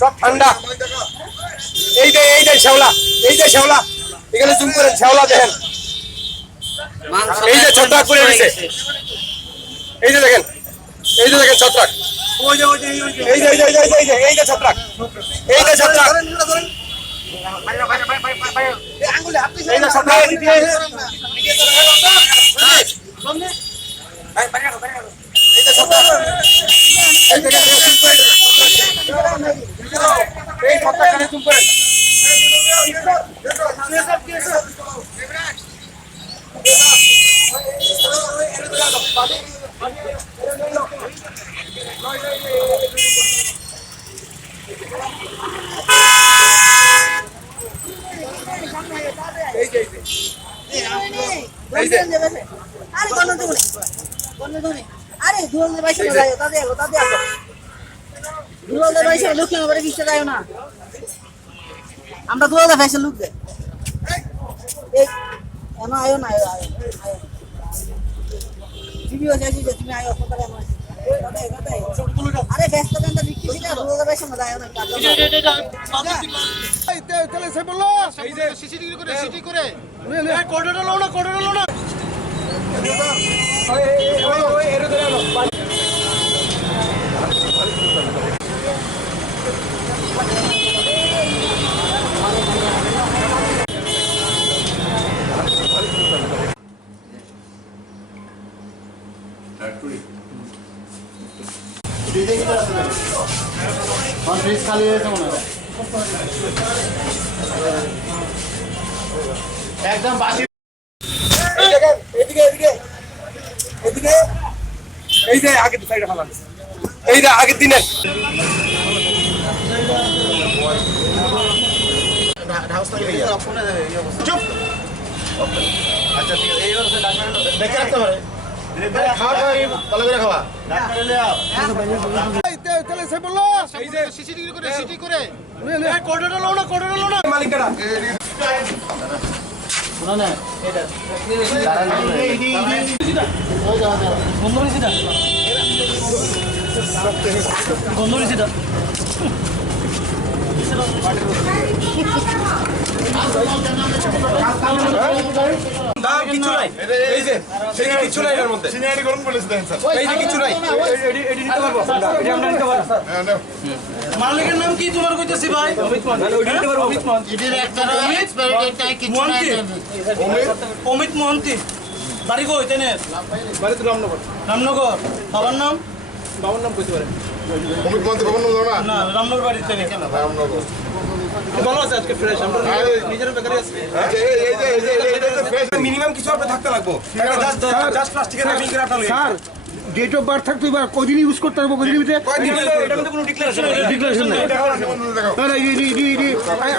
সব ঠান্ডা। এই যে শেওলা, এই যে শেওলা, এখানে জুম করেন, শেওলা দেখেন, এই যে ছত্রাক করে দিয়েছে, এই যে দেখেন, এই যে দেখেন ছত্রাক, এই যে ছত্রাক, এই যে ছত্রাক, আমরা দুয়ারে ভাইসে লোক দে এমন আয়ো না ভিডিও যাইছি যে তুমি আয়ো কত টাকা আরে ব্যস্ত কেন বিক্রি ছিল দুয়ারে ভাইসে মজা আয়ো না চলে সে বললো এই যে সিসিটিভি করে সিটি করে এই কোডটা লো না ওই এর ধরে আলো খালি হয়েছে মনে হয় একদম বাকি এই যে আগের সাইডে ফেলা এই যে আগের দিনের চুপ আচ্ছা ঠিক আছে এই দেখে রাখতে পারে খাওয়া ভালো করে খাওয়া চলে সে বললো এই যে সিসিটিভি করে সিটি করে এই কোডটা লো না মালিকরা শোনা না এটা গন্ধরিসিটা দাম কিছু নাই এই যে সেই কিছু নাই এর মধ্যে সিনিয়রিটি গরম বলেছে দেন স্যার এই যে কিছু নাই এডি নিতে পারবো এডি আমরা নিতে পারবো স্যার হ্যাঁ নাও মালিকের নাম কি তোমার কইতেছি ভাই অমিত মান ওডি নিতে পারবো অমিত মান এটির একটা এক্সপায়ারি ডেট কিছু নাই অমিত মহন্তি বাড়ি কই তেনে বাড়ি তো রামনগর বাবার নাম কইতে পারেন অমিত মন্ত্রী ভবন না না রামনগর বাড়ি থেকে কেন রামনগর ভালো আছে আজকে ফ্রেশ আমরা নিজের বেকারি আছে মিনিমাম কিছু আপনি থাকতে লাগবো জাস্ট প্লাস্টিকের র্যাপিং করে আপনার স্যার ডেট অফ বার্থ থাকতো এবার কদিন ইউজ করতে পারবো কদিনের ভিতরে এটা কিন্তু কোনো ডিক্লারেশন নেই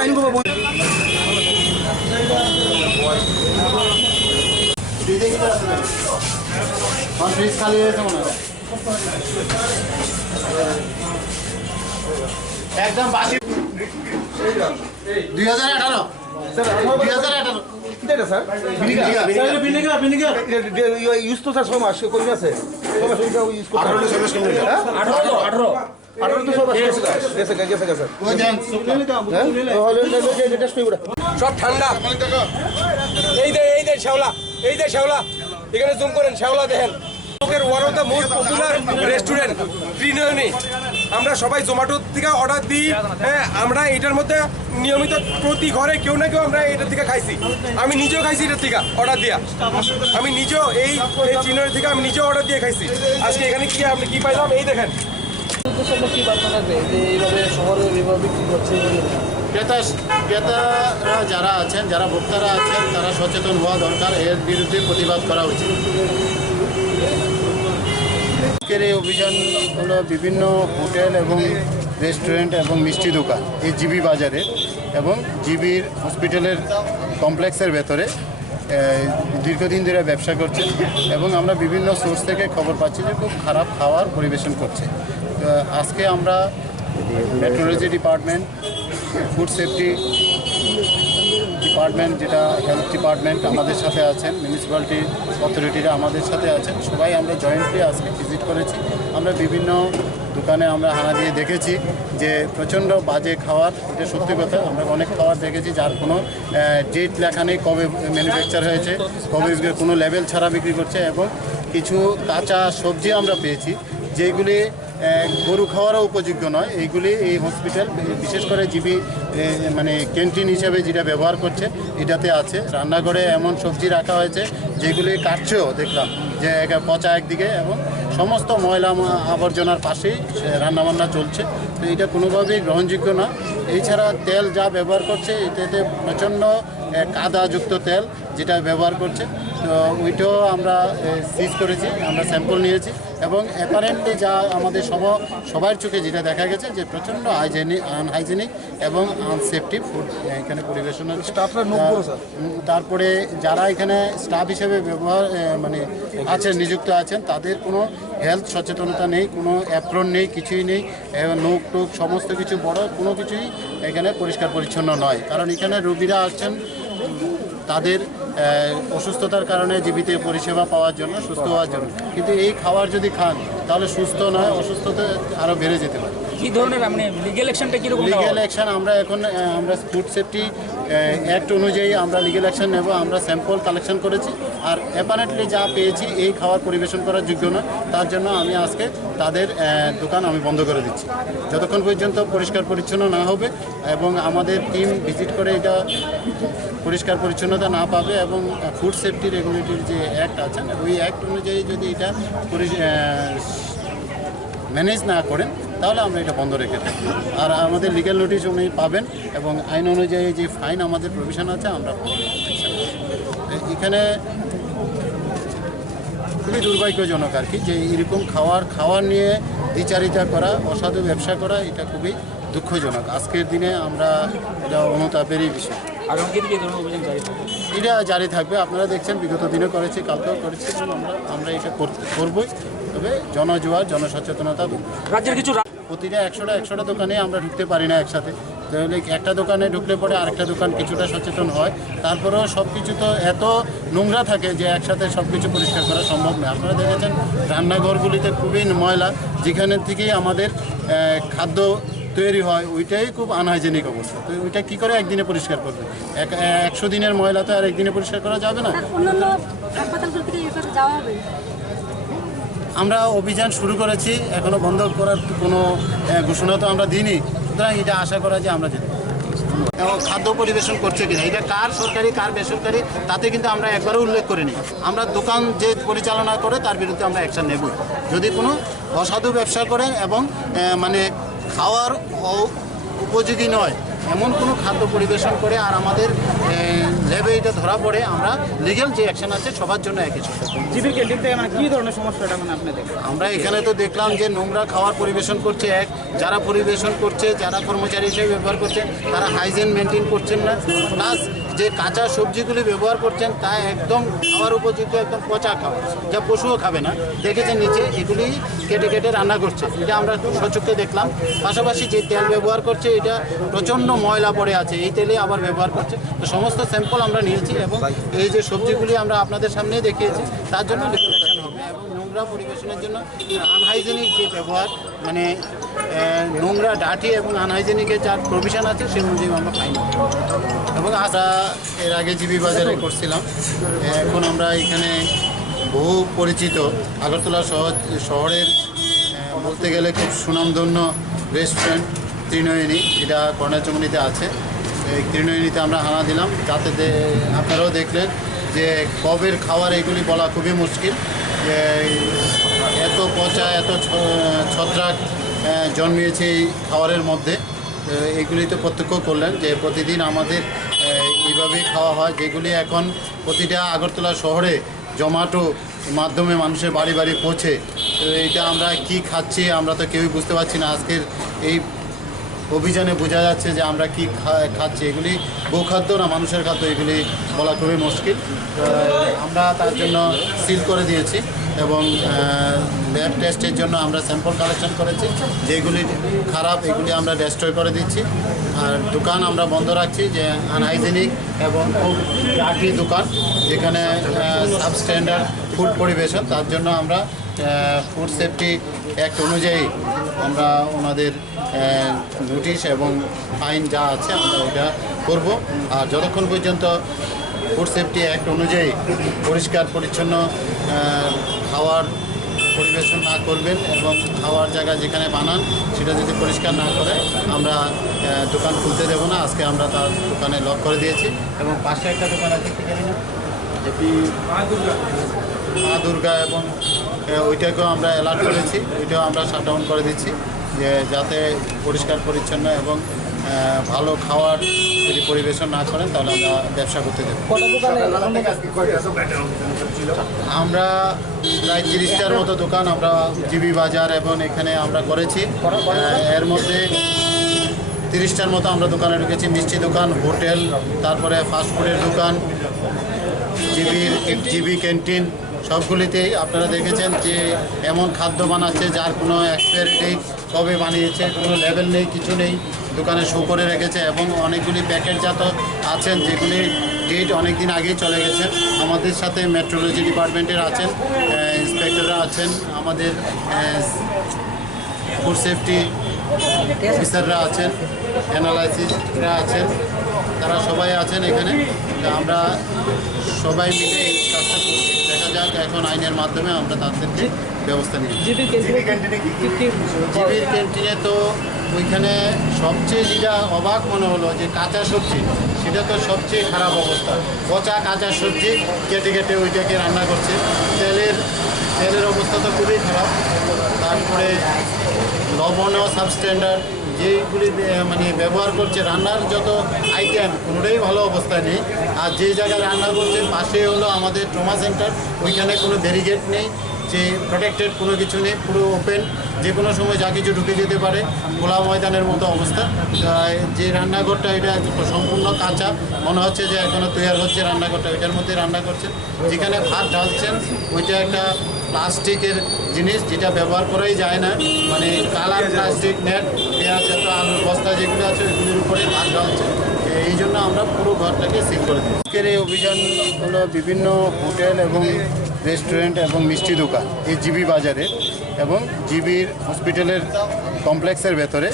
আইন বাবা ফ্রিজ খালি হয়েছে মনে হয় একদম বাকি 2018 এটা স্যার ভিনেগার ইউজ তো স্যার 6 মাস কদিন আছে 6 মাস ইউজ করতে 18 18 তো সব গেছে স্যার সব ঠান্ডা এই যে শেওলা এখানে জুম করেন শেওলা দেখেন one of the most popular restaurant Trinayani আমরা সবাই জোম্যাটো থেকে অর্ডার দিই হ্যাঁ আমরা এটার মধ্যে নিয়মিত প্রতি ঘরে কেউ না কেউ আমরা এটার থেকে খাইছি আমি নিজেও খাইছি এটার থেকে অর্ডার দিয়া আমি নিজেও এই ত্রিনয়নী থেকে আমি নিজেও অর্ডার দিয়ে খাইছি আজকে এখানে কি আপনি কি পাইলাম এই দেখেন ক্রেতারা যারা আছেন যারা ভোক্তারা আছেন তারা সচেতন হওয়া দরকার এর বিরুদ্ধে প্রতিবাদ করা উচিত আজকের এই অভিযান হলো বিভিন্ন হোটেল এবং রেস্টুরেন্ট এবং মিষ্টি দোকান এই জিবি বাজারে এবং জিবির হসপিটালের কমপ্লেক্সের ভেতরে দীর্ঘদিন ধরে ব্যবসা করছে এবং আমরা বিভিন্ন সোর্স থেকে খবর পাচ্ছি যে খুব খারাপ খাবার পরিবেশন করছে আজকে আমরা metrology department, food safety department, যেটা হেলথ ডিপার্টমেন্ট আমাদের সাথে আছেন, মিউনিসিপ্যালিটি অথরিটিরা আমাদের সাথে আছেন, সবাই আমরা জয়েন্টলি আজকে ভিজিট করেছি। আমরা বিভিন্ন দোকানে আমরা হানা দিয়ে দেখেছি যে প্রচণ্ড বাজে খাবার, এটা সত্যি কথা। আমরা অনেক খাবার দেখেছি যার কোনো ডেট লেখা নেই, কবে ম্যানুফ্যাকচার হয়েছে, কবে কোনো লেভেল ছাড়া বিক্রি করছে, এবং কিছু কাঁচা সবজি আমরা পেয়েছি যেগুলি গরু খাওয়ারও উপযোগ্য নয়। এইগুলি এই হসপিটাল বিশেষ করে জিবি মানে ক্যান্টিন হিসেবে যেটা ব্যবহার করছে এটাতে আছে। রান্নাঘরে এমন সবজি রাখা হয়েছে যেগুলি কাটছেও দেখলাম যে পচা একদিকে, এবং সমস্ত ময়লা আবর্জনার পাশেই রান্নাবান্না চলছে। তো এটা কোনোভাবেই গ্রহণযোগ্য না। এছাড়া তেল যা ব্যবহার করছে এটাতে প্রচণ্ড কাদাযুক্ত তেল যেটা ব্যবহার করছে, তো ওইটাও আমরা সিজ করেছি, আমরা স্যাম্পল নিয়েছি, এবং অ্যাপারেন্টলি যা আমাদের সবার চোখে যেটা দেখা গেছে যে প্রচণ্ড আনহাইজেনিক এবং আনসেফটি ফুড এখানে পরিবেশন হচ্ছে। তারপরে যারা এখানে স্টাফ হিসেবে ব্যবহার মানে আছেন, নিযুক্ত আছেন, তাদের কোনো হেলথ সচেতনতা নেই, কোনো অ্যাপ্রন নেই, কিছুই নেই। নোক টোক সমস্ত কিছু বড় কোনো কিছুই এখানে পরিষ্কার পরিচ্ছন্ন নয়। কারণ এখানে রোগীরা আসছেন তাদের অসুস্থতার কারণে জীবিত পরিষেবা পাওয়ার জন্য, সুস্থ হওয়ার জন্য, কিন্তু এই খাবার যদি খান তাহলে সুস্থ নয়, অসুস্থতা আরও বেড়ে যেতে পারে। কি ধরনের মানে লিগ্যাল অ্যাকশনটা কিরকম? লিগ্যাল অ্যাকশন আমরা এখন আমরা ফুড সেফটি অ্যাক্ট অনুযায়ী আমরা লিগ্যাল অ্যাকশন নেব। আমরা স্যাম্পল কালেকশন করেছি, আর অ্যাপারেন্টলি যা পেয়েছি এই খাবার পরিবেশন করার যোগ্য না, তার জন্য আমি আজকে তাদের দোকান আমি বন্ধ করে দিচ্ছি যতক্ষণ পর্যন্ত পরিষ্কার পরিচ্ছন্ন না হবে, এবং আমাদের টিম ভিজিট করে এটা পরিষ্কার পরিচ্ছন্নতা না পাবে, এবং ফুড সেফটি রেগুলেটরি যে অ্যাক্ট আছে ওই অ্যাক্ট অনুযায়ী যদি এটা ম্যানেজ না করেন তাহলে আমরা এটা বন্ধ রেখে থাকি। আর আমাদের লিগ্যাল নোটিশ উনি পাবেন, এবং আইন অনুযায়ী যে ফাইন আমাদের প্রভিশন আছে আমরা এখানে খুবই দুর্ভাগ্যজনক আর কি, যে এরকম খাওয়ার নিয়ে দ্বিচারিতা করা, অসাধু ব্যবসা করা, এটা খুবই দুঃখজনক। আজকের দিনে আমরা এটা অনুতাপেরই বিষয়। এটা জারি থাকবে। আপনারা দেখছেন বিগত দিনে করেছি, কালকেও করেছি, আমরা এটা করবই। তবে জনজোয়ার, জনসচেতনতা রাজ্যের কিছু প্রতিটা 100টা দোকানে আমরা ঢুকতে পারি না একসাথে। তাহলে একটা দোকানে ঢুকলে পরে আরেকটা দোকান কিছুটা সচেতন হয়, তারপরেও সব কিছু তো এত নোংরা থাকে যে একসাথে সব কিছু পরিষ্কার করা সম্ভব নয়। আপনারা দেখেছেন রান্নাঘরগুলিতে খুবই ময়লা, যেখানে থেকেই আমাদের খাদ্য তৈরি হয়, ওইটাই খুব আনহাইজেনিক অবস্থা। তো ওইটা কী করে একদিনে পরিষ্কার করবে? 100 দিনের ময়লা তো আর একদিনে পরিষ্কার করা যাবে না। আমরা অভিযান শুরু করেছি, এখনও বন্ধ করার কোনো ঘোষণা তো আমরা দিইনি, সুতরাং এটা আশা করা যে আমরা যেতে এবং খাদ্য পরিবেশন করছে কিনা, এটা কার সরকারি কার বেসরকারি তাতে কিন্তু আমরা একবারও উল্লেখ করিনি। আমরা দোকান যে পরিচালনা করে তার বিরুদ্ধে আমরা অ্যাকশন নেব। যদি কোনো অসাধু ব্যবসা করে এবং মানে খাওয়ার উপযোগী নয় এমন কোনো খাদ্য পরিবেশন করে আর আমাদের ল্যাবে এটা ধরা পড়ে, আমরা লিগ্যাল যে অ্যাকশন আছে সবার জন্য একই সাথে। জিবির ক্যান্টিন থেকে মানে কী ধরনের সমস্যাটা মানে আপনাদের? আমরা এখানে তো দেখলাম যে নোংরা খাবার পরিবেশন করছে, যারা পরিবেশন করছে, যারা কর্মচারী হিসেবে ব্যবহার করছেন তারা হাইজিন মেনটেন করছেন না, প্লাস যে কাঁচা সবজিগুলি ব্যবহার করছেন তা একদম খাওয়ার উপযুক্ত, একদম পচা খাবার, যা পশুও খাবে না। দেখেছেন নিচে এগুলি কেটে কেটে রান্না করছে, এটা আমরা সচক্ষে দেখলাম। পাশাপাশি যে তেল ব্যবহার করছে এটা প্রচণ্ড ময়লা পড়ে আছে, এই তেলে আবার ব্যবহার করছে। তো সমস্ত স্যাম্পল আমরা নিয়েছি, এবং এই যে সবজিগুলি আমরা আপনাদের সামনে দেখিয়েছি তার জন্য রেগুলেশন হবে, এবং নোংরা পরিবেশনের জন্য আনহাইজেনিক যে ব্যবহার মানে নোংরা ডাটি এবং আনহাইজেনিকের যার প্রভিশন আছে সে অনুযায়ী আমরা ফাইন। এবং আমরা এর আগে জিবি বাজারে করছিলাম, এখন আমরা এখানে বহু পরিচিত আগরতলা শহরের বলতে গেলে খুব সুনামধন্য রেস্টুরেন্ট ত্রিনয়নী, যেটা কর্ণাচমনিতে আছে। এই ত্রিনয়নীতে আমরা হানা দিলাম, যাতে আপনারাও দেখলেন যে কবের খাবার এগুলি বলা খুবই মুশকিল, যে এত পচা, এত ছত্রাক জন্মিয়েছে এই খাবারের মধ্যে। এগুলি তো প্রত্যক্ষ করলেন যে প্রতিদিন আমাদের এইভাবেই খাওয়া হয়, যেগুলি এখন প্রতিটা আগরতলা শহরে জোম্যাটো মাধ্যমে মানুষের বাড়ি বাড়ি পৌঁছে। তো এইটা আমরা কি খাচ্ছি আমরা তো কেউই বুঝতে পারছি না। আজকের এই অভিযানে বোঝা যাচ্ছে যে আমরা কি খাচ্ছি, এগুলি গোখাদ্য না মানুষের খাদ্য, এগুলি বলা খুবই মুশকিল। আমরা তার জন্য সিল করে দিয়েছি এবং ল্যাব টেস্টের জন্য আমরা স্যাম্পল কালেকশন করেছি। যেগুলি খারাপ এগুলি আমরা ডেস্ট্রয় করে দিচ্ছি। আর দোকান আমরা বন্ধ রাখছি, যে আনহাইজেনিক এবং খুব ডার্টি দোকান, যেখানে সাবস্ট্যান্ডার্ড ফুড পরিবেশন, তার জন্য আমরা ফুড সেফটি অ্যাক্ট অনুযায়ী আমরা ওনাদের নোটিশ এবং ফাইন যা আছে আমরা ওটা করব। আর যতক্ষণ পর্যন্ত ফুড সেফটি অ্যাক্ট অনুযায়ী পরিষ্কার পরিচ্ছন্ন খাওয়ার পরিবেশন না করবেন এবং খাওয়ার জায়গা যেখানে বানান সেটা যদি পরিষ্কার না করে আমরা দোকান খুলতে দেবো না। আজকে আমরা তার দোকানে লক করে দিয়েছি এবং পাশে একটা দোকান আছে যেটি মা দুর্গা, এবং ওইটাকেও আমরা অ্যালার্ট করেছি, ওইটাও আমরা শাটডাউন করে দিচ্ছি, যে যাতে পরিষ্কার পরিচ্ছন্ন এবং ভালো খাওয়ার যদি পরিবেশন না করেন তাহলে আমরা ব্যবসা করতে দেবো। আমরা প্রায় 30টার মতো দোকান আমরা জিবি বাজার এবং এখানে আমরা করেছি। এর মধ্যে 30টার মতো আমরা দোকানে ঢুকেছি, মিষ্টি দোকান, হোটেল, তারপরে ফাস্টফুডের দোকান, জিবি ক্যান্টিন, সবগুলিতেই আপনারা দেখেছেন যে এমন খাদ্য বানাচ্ছে যার কোনো এক্সপায়ারি ডেট, কবে বানিয়েছে কোনো লেভেল নেই, কিছু নেই, দোকানে শো করে রেখেছে। এবং অনেকগুলি প্যাকেটজাত আছেন যেগুলি ডেট অনেক দিন আগেই চলে গেছেন। আমাদের সাথে মেট্রোলজি ডিপার্টমেন্টের আছেন, ইন্সপেক্টররা আছেন, আমাদের ফুড সেফটি অফিসাররা আছেন, অ্যানালাইসিসরা আছেন, তারা সবাই আছেন এখানে। আমরা সবাই মিলে এই কাজটা করছি। দেখা যাক এখন আইনের মাধ্যমে আমরা তাদেরকে ব্যবস্থা নিই। জিবির ক্যান্টিনে তো ওইখানে সবচেয়ে যেটা অবাক মনে হলো যে কাঁচা সবজি, সেটা তো সবচেয়ে খারাপ অবস্থা। পচা কাঁচা সবজি কেটে কেটে ওইটাকে রান্না করছে। তেলের অবস্থা তো খুবই খারাপ। তারপরে লবণও সাবস্ট্যান্ডার্ড, যেইগুলি মানে ব্যবহার করছে, রান্নার যত আইটেম কোনোটাই ভালো অবস্থায় নেই। আর যে জায়গায় রান্না করছে পাশে হলো আমাদের ট্রমা সেন্টার, ওইখানে কোনো ব্যারিকেড নেই, যে প্রোটেক্টেড কোনো কিছু নেই, পুরো ওপেন, যে কোনো সময় যা কিছু ঢুকে যেতে পারে, খোলা ময়দানের মতো অবস্থা। যে রান্নাঘরটা এটা সম্পূর্ণ কাঁচা, মনে হচ্ছে যে এখনও তৈরি হচ্ছে রান্নাঘরটা, ওইটার মধ্যে রান্না করছেন। যেখানে ভাত ঢালছেন ওইটা একটা প্লাস্টিকের জিনিস, যেটা ব্যবহার করাই যায় না, মানে কালার প্লাস্টিক নেট, পেঁয়াজ যত আলুর বস্তা যেগুলো আছে ওইগুলির উপরে ভাত ঢালছে। এই জন্য আমরা পুরো ঘরটাকে সিল করে দিই। আজকের এই অভিযান হলো বিভিন্ন হোটেল এবং রেস্টুরেন্ট এবং মিষ্টি দোকান এই জিবি বাজারে এবং জিবির হসপিটালের কমপ্লেক্সের ভেতরে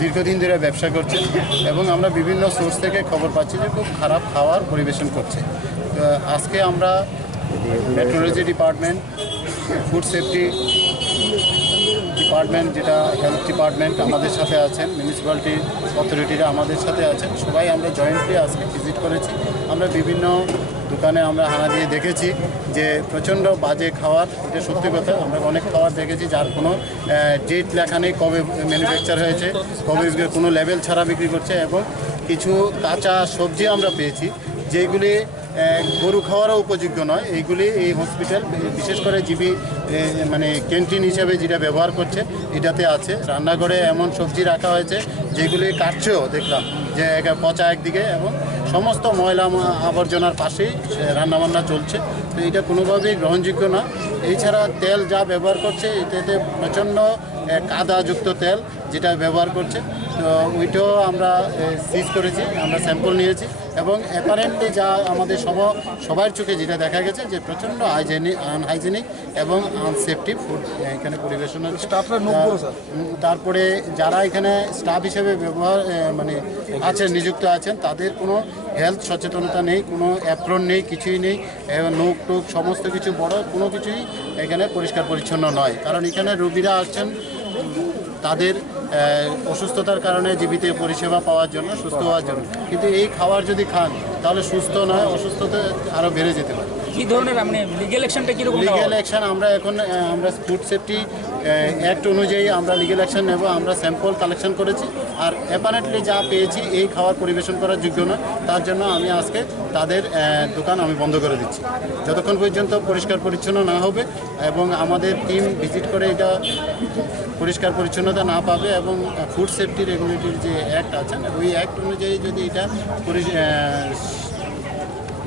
দীর্ঘদিন ধরে ব্যবসা করছে। এবং আমরা বিভিন্ন সোর্স থেকে খবর পাচ্ছি যে খুব খারাপ খাবার পরিবেশন করছে। আজকে আমরা metrology department, food safety department, যেটা হেলথ ডিপার্টমেন্ট আমাদের সাথে আছেন, মিউনিসিপ্যালিটি অথরিটিরা আমাদের সাথে আছেন, সবাই আমরা জয়েন্টলি আজকে ভিজিট করেছি। আমরা বিভিন্ন দোকানে আমরা হানা দিয়ে দেখেছি যে প্রচণ্ড বাজে খাবার, এটা সত্যি কথা। আমরা অনেক খাবার দেখেছি যার কোনো ডেট লেখা নেই, কবে ম্যানুফ্যাকচার হয়েছে, কবে কোনো লেভেল ছাড়া বিক্রি করছে। এবং কিছু কাঁচা সবজি আমরা পেয়েছি যেগুলি গরু খাওয়ারও উপযোগ্য নয়। এইগুলি এই হসপিটাল, বিশেষ করে জিবি মানে ক্যান্টিন হিসাবে যেটা ব্যবহার করছে এটাতে আছে। রান্নাঘরে এমন সবজি রাখা হয়েছে যেগুলি কাটছেও দেখলাম, যে পচা একদিকে, এবং সমস্ত ময়লা আবর্জনার পাশেই রান্নাবান্না চলছে। তো এটা কোনোভাবেই গ্রহণযোগ্য না। এছাড়া তেল যা ব্যবহার করছে এটাতে প্রচণ্ড কাদাযুক্ত তেল যেটা ব্যবহার করছে, তো ওইটাও আমরা সিজ করেছি, আমরা স্যাম্পল নিয়েছি। এবং অ্যাপারেন্টলি যা আমাদের সবার চোখে যেটা দেখা গেছে যে প্রচণ্ড আনহাইজেনিক এবং আনসেফটি ফুড এখানে পরিবেশন হচ্ছে। স্টাফরা তারপরে যারা এখানে স্টাফ হিসেবে ব্যবহার মানে আছেন, নিযুক্ত আছেন, তাদের কোনো হেলথ সচেতনতা নেই, কোনো অ্যাপ্রন নেই, কিছুই নেই। নোক টোক সমস্ত কিছু বড় কোনো কিছুই এখানে পরিষ্কার পরিচ্ছন্ন নয়। কারণ এখানে রোগীরা আসছেন তাদের অসুস্থতার কারণে জীবিত পরিষেবা পাওয়ার জন্য, সুস্থ হওয়ার জন্য। কিন্তু এই খাবার যদি খান তাহলে সুস্থ নয়, অসুস্থতা আরও বেড়ে যেতে পারে। কী ধরনের মানে লিগ্যাল অ্যাকশনটা কীরকম? লিগ্যাল অ্যাকশন আমরা এখন আমরা ফুড সেফটি অ্যাক্ট অনুযায়ী আমরা লিগ্যাল অ্যাকশন নেব। আমরা স্যাম্পল কালেকশন করেছি, আর অ্যাপারেন্টলি যা পেয়েছি এই খাবার পরিবেশন করার যোগ্য না, তার জন্য আমি আজকে তাদের দোকান আমি বন্ধ করে দিচ্ছি যতক্ষণ পর্যন্ত পরিষ্কার পরিচ্ছন্ন না হবে। এবং আমাদের টিম ভিজিট করে এটা পরিষ্কার পরিচ্ছন্নতা না পাবে এবং ফুড সেফটি রেগুলেটরি যে অ্যাক্ট আছে না, ওই অ্যাক্ট অনুযায়ী যদি এটা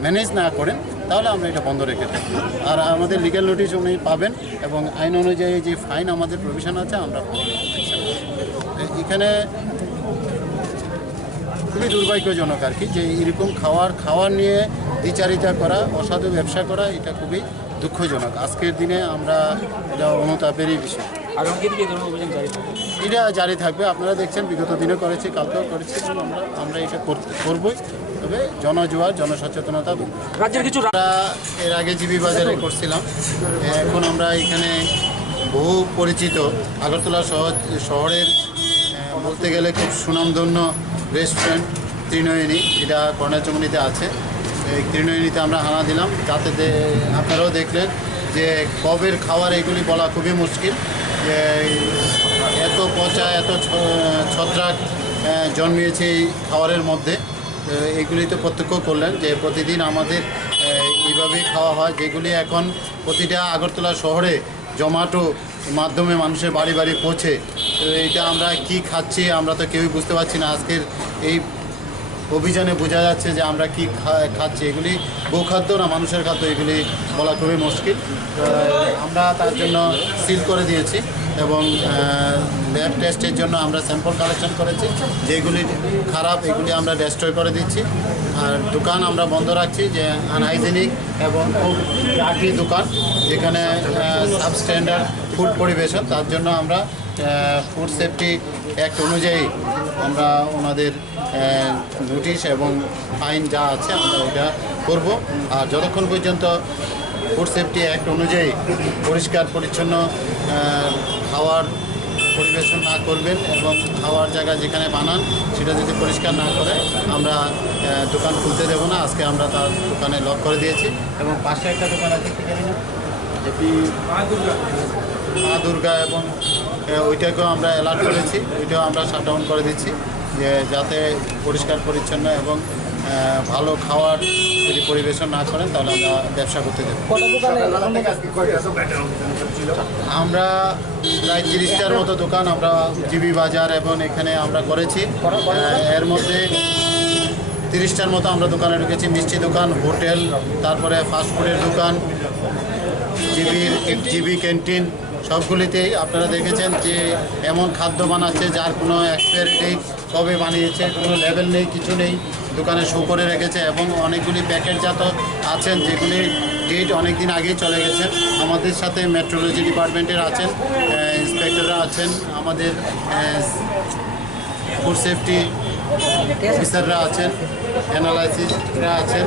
ম্যানেজ না করেন তাহলে আমরা এটা বন্ধ রেখে থাকি। আর আমাদের লিগ্যাল নোটিশ উনি পাবেন এবং আইন অনুযায়ী যে ফাইন আমাদের প্রভিশন আছে আমরা এখানে খুবই দুর্ভাগ্যজনক আর কি, যে এরকম খাওয়ার নিয়ে দ্বিচারিতা করা, অসাধু ব্যবসা করা, এটা খুবই দুঃখজনক। আজকের দিনে আমরা এটা অনুতাপেরই বিষয়। আগামী দিনে কি ধরনের অভিযান জারি থাকবে? এটা জারি থাকবে। আপনারা দেখছেন বিগত দিনে করেছি, কালকেও করেছি এবং আমরা এটা করবই। তবে জনজোয়ার, জনসচেতনতা রাজ্যের কিছু আমরা এর আগে জিবি বাজারে করছিলাম। এখন আমরা এখানে বহু পরিচিত আগরতলা শহরের বলতে গেলে খুব সুনামধন্য রেস্টুরেন্ট ত্রিনয়নী, যেটা কর্ণাচমনিতে আছে। এই ত্রিনয়নীতে আমরা হানা দিলাম, যাতে আপনারাও দেখলেন যে কবের খাবার এগুলি বলা খুবই মুশকিল। যে এত পচা, এত ছত্রাক জন্মিয়েছে এই খাবারের মধ্যে। এইগুলি তো প্রত্যক্ষ করলেন যে প্রতিদিন আমাদের এইভাবেই খাওয়া হয়, যেগুলি এখন প্রতিটা আগরতলা শহরে জোম্যাটো মাধ্যমে মানুষের বাড়ি বাড়ি পৌঁছে। তো এইটা আমরা কি খাচ্ছি আমরা তো কেউই বুঝতে পারছি না। আজকের এই অভিযানে বোঝা যাচ্ছে যে আমরা কি খাচ্ছি। এগুলি গোখাদ্য না মানুষের খাদ্য, এগুলি বলা খুবই মুশকিল। আমরা তার জন্য সিল করে দিয়েছি এবং ল্যাব টেস্টের জন্য আমরা স্যাম্পল কালেকশন করেছি। যেগুলি খারাপ এগুলি আমরা ডেস্ট্রয় করে দিচ্ছি। আর দোকান আমরা বন্ধ রাখছি, যে আনহাইজেনিক এবং খুব ডার্টি দোকান, যেখানে সাবস্ট্যান্ডার্ড ফুড পরিবেশন, তার জন্য আমরা ফুড সেফটি অ্যাক্ট অনুযায়ী আমরা ওনাদের নোটিশ এবং ফাইন যা আছে আমরা ওটা করব। আর যতক্ষণ পর্যন্ত ফুড সেফটি অ্যাক্ট অনুযায়ী পরিষ্কার পরিচ্ছন্ন খাওয়ার পরিবেশন না করবেন এবং খাওয়ার জায়গা যেখানে বানান সেটা যদি পরিষ্কার না করে আমরা দোকান খুলতে দেবো না। আজকে আমরা তার দোকানে লক করে দিয়েছি এবং পাশে একটা দোকান আছে যেটি মা দুর্গা, এবং ওইটাকেও আমরা অ্যালার্ট করেছি, ওইটাও আমরা শাটডাউন করে দিচ্ছি, যে যাতে পরিষ্কার পরিচ্ছন্ন এবং ভালো খাওয়ার যদি পরিবেশন না করেন তাহলে আমরা ব্যবসা করতে দেবো। আমরা প্রায় 30টার মতো দোকান আমরা জিবি বাজার এবং এখানে আমরা করেছি। এর মধ্যে 30টার মতো আমরা দোকানে ঢুকেছি। মিষ্টি দোকান, হোটেল, তারপরে ফাস্টফুডের দোকান, জিবি ক্যান্টিন, সবগুলিতেই আপনারা দেখেছেন যে এমন খাদ্য বানাচ্ছে যার কোনো এক্সপায়ারি ডেট, কবে বানিয়েছে কোনো লেভেল নেই, কিছু নেই, দোকানে শো করে রেখেছে। এবং অনেকগুলি প্যাকেটজাত আছেন যেগুলি ডেট অনেক দিন আগেই চলে গেছেন। আমাদের সাথে মেট্রোলজি ডিপার্টমেন্টের আছেন, ইন্সপেক্টররা আছেন, আমাদের ফুড সেফটি অফিসাররা আছেন, অ্যানালাইসিসরা আছেন,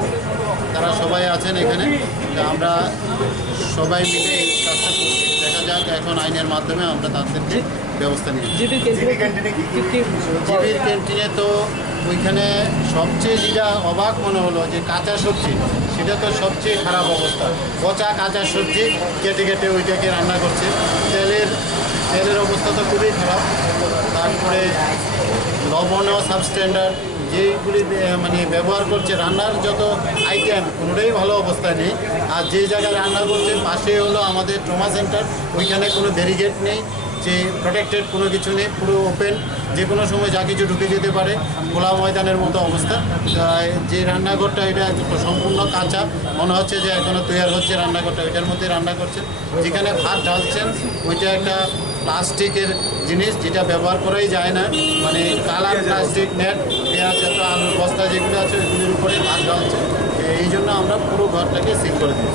তারা সবাই আছেন এখানে। আমরা সবাই মিলে এই কাজটা করছি। দেখা যাক এখন আইনের মাধ্যমে আমরা তাদেরকে ব্যবস্থা নিই। জিবির ক্যান্টিনে তো ওইখানে সবচেয়ে যেটা অবাক মনে হলো যে কাঁচা সবজি, সেটা তো সবচেয়ে খারাপ অবস্থা। পচা কাঁচা সবজি কেটে কেটে ওইটাকে রান্না করছে। তেলের অবস্থা তো খুবই খারাপ। তারপরে লবণও সাবস্ট্যান্ডার্ড, যেগুলি মানে ব্যবহার করছে, রান্নার যত আইটেম কোনোটাই ভালো অবস্থায় নেই। আর যে জায়গায় রান্না করছে পাশে হলো আমাদের ট্রমা সেন্টার, ওইখানে কোনো ব্যারিকেড নেই, যে প্রোটেক্টেড কোনো কিছু নেই, পুরো ওপেন, যে কোনো সময় যা কিছু ঢুকে যেতে পারে, খোলা ময়দানের মতো অবস্থা। যে রান্নাঘরটা এটা সম্পূর্ণ কাঁচা, মনে হচ্ছে যে এখনও তৈরি হচ্ছে রান্নাঘরটা, ওইটার মধ্যে রান্না করছেন। যেখানে ভাত ঢালছেন ওইটা একটা প্লাস্টিকের জিনিস, যেটা ব্যবহার করাই যায় না, মানে কালার প্লাস্টিক নেট, পেঁয়াজ জাত আলুর বস্তা যেগুলো আছে ওইগুলির উপরে ভাত ঢালছে। এই জন্য আমরা পুরো ঘরটাকে সিল করে দিই।